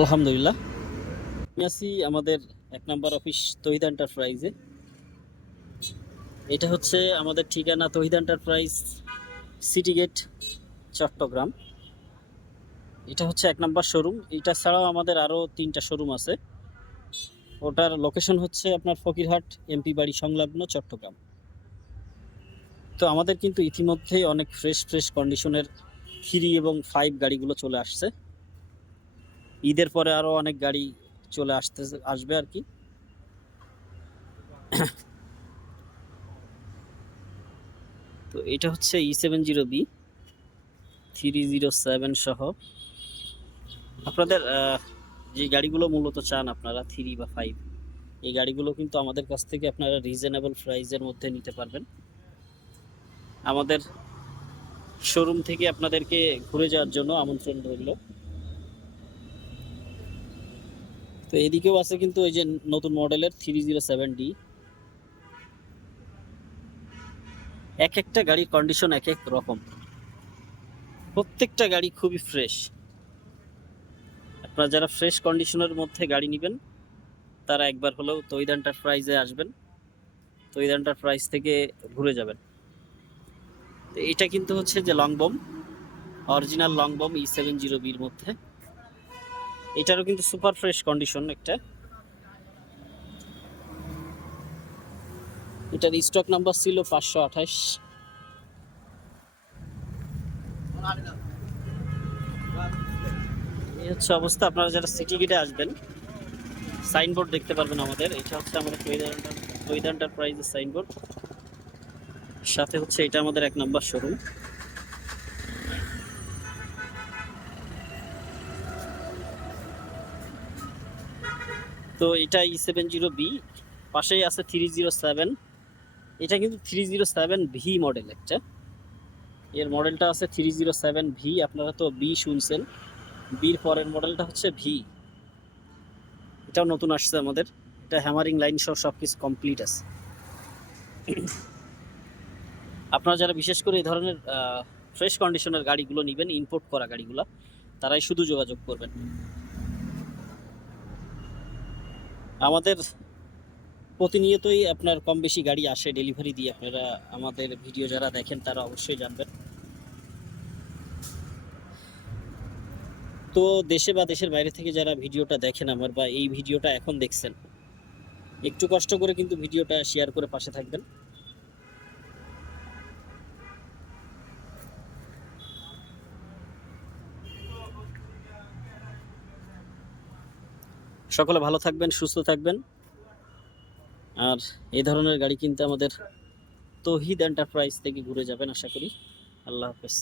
আলহামদুলিল্লাহ। আমি আছি আমাদের এক নম্বর অফিস তহিদ এন্টারপ্রাইজে। এটা হচ্ছে আমাদের ঠিকানা Tohid enterprise city gate Chattogram. এটা হচ্ছে এক নম্বর শোরুম। এটা ছাড়াও আমাদের আরও তিনটা শোরুম আছে। ওটার লোকেশন হচ্ছে আপনার ফকিরহাট, এমপি বাড়ি সংলগ্ন, চট্টগ্রাম। তো আমাদের কিন্তু ইতিমধ্যেই অনেক ফ্রেশ ফ্রেশ কন্ডিশনের থ্রি এবং ফাইভ গাড়িগুলো চলে আসছে। ঈদের পরে আরও অনেক গাড়ি চলে আসতে আসবে আর কি। তো এটা হচ্ছে E seven zero B three zero seven সহ। আপনাদের যে গাড়িগুলো মূলত চান আপনারা থ্রি বা ফাইভ এই গাড়িগুলো কিন্তু আমাদের কাছ থেকে আপনারা রিজনেবল প্রাইসের মধ্যে নিতে পারবেন। আমাদের শোরুম থেকে আপনাদেরকে ঘুরে যাওয়ার জন্য আমন্ত্রণ রইল। তো এদিকেও আছে কিন্তু এই যে নতুন মডেলের থ্রি জিরো সেভেন ডি এক একটা গাড়ির কন্ডিশন এক এক রকম। প্রত্যেকটা গাড়ি খুবই ফ্রেশ আপনারা যারা ফ্রেশ কন্ডিশনের মধ্যে গাড়ি নেবেন, তারা একবার হলেও তৈদ এন্টারপ্রাইজে আসবেন। তৈদ এন্টারপ্রাইজ থেকে ঘুরে যাবেন। তো এইটা কিন্তু হচ্ছে যে long bomb original long bomb E seven zero বির মধ্যে। এটারও কিন্তু সুপার ফ্রেশ কন্ডিশন একটা। এটার স্টক নাম্বার ছিল পাঁচশো আঠাশ। এই হচ্ছে অবস্থা, আপনারা যারা সিটি গেটে আসবেন, সাইনবোর্ড দেখতে পারবেন আমাদের। এটা হচ্ছে আমাদের তৈদ এন্টারপ্রাইজের সাইনবোর্ড। সাথে হচ্ছে এটা আমাদের এক নম্বর শোরুম তো এটা ই সেভেন জিরো বি পাশেই আছে থ্রি জিরো সেভেন এটা কিন্তু three zero seven V model একটা। এর মডেলটা আছে থ্রি জিরো সেভেন ভি আপনারা তো বি শুনছেন। বির পরের মডেলটা হচ্ছে ভি এটাও নতুন আসছে আমাদের। এটা হ্যামারিং লাইন সহ সব কিছু কমপ্লিট আছে। আপনারা যারা বিশেষ করে এই ধরনের ফ্রেশ কন্ডিশনের গাড়িগুলো নেবেন ইম্পোর্ট করা গাড়িগুলো, তারাই শুধু যোগাযোগ করবেন। আমাদের প্রতিনিয়তই আপনার কম বেশি গাড়ি আসে ডেলিভারি দিয়ে আপনারা আমাদের ভিডিও যারা দেখেন তারা অবশ্যই জানবেন। তো দেশে বা দেশের বাইরে থেকে যারা ভিডিওটা দেখেন আমার বা এই ভিডিওটা এখন দেখছেন, একটু কষ্ট করে কিন্তু ভিডিওটা শেয়ার করে পাশে থাকবেন। সকলে ভালো থাকবেন, সুস্থ থাকবেন। আর এই ধরনের গাড়ি কিনতে আমাদের তহিদ এন্টারপ্রাইজ থেকে ঘুরে যাবেন, আশা করি। আল্লাহ হাফেজ।